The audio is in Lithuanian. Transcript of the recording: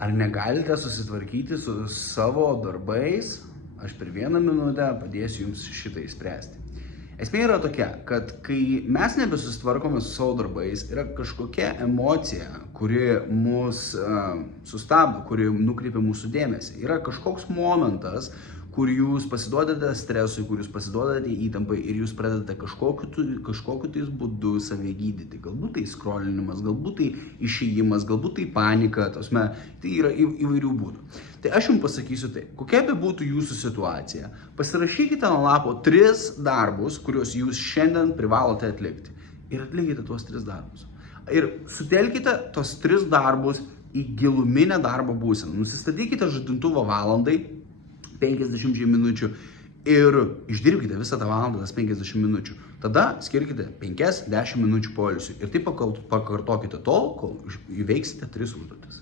Ar negalite susitvarkyti su savo darbais? Aš per 1 minutę padėsiu jums šitą išspręsti. Esmė yra tokia, kad kai mes nebesusitvarkome su savo darbais, yra kažkokia emocija, kuri mus sustabdo, kuri nukreipia mūsų dėmesį. Yra kažkoks momentas, kur jūs pasiduodate stresui, kur jūs pasiduodate įtampai ir jūs pradedate kažkokiu tais būdu save gydyti. Galbūt tai skrolinimas, galbūt tai išėjimas, galbūt tai panika, tai yra įvairių būdų. Tai aš jums pasakysiu tai, kokia be būtų jūsų situacija, pasirašykite ant lapo 3 darbus, kuriuos jūs šiandien privalote atlikti. Ir atlikite tuos 3 darbus. Ir sutelkite tos 3 darbus į giluminę darbo būseną. Nusistatykite žadintuvą valandai, 50 minučių ir išdirbkite visą tą valandą, tas 50 minučių. Tada skirkite 5-10 minučių poilsiui ir taip pakartokite tol, kol įveiksite 3 užduotis.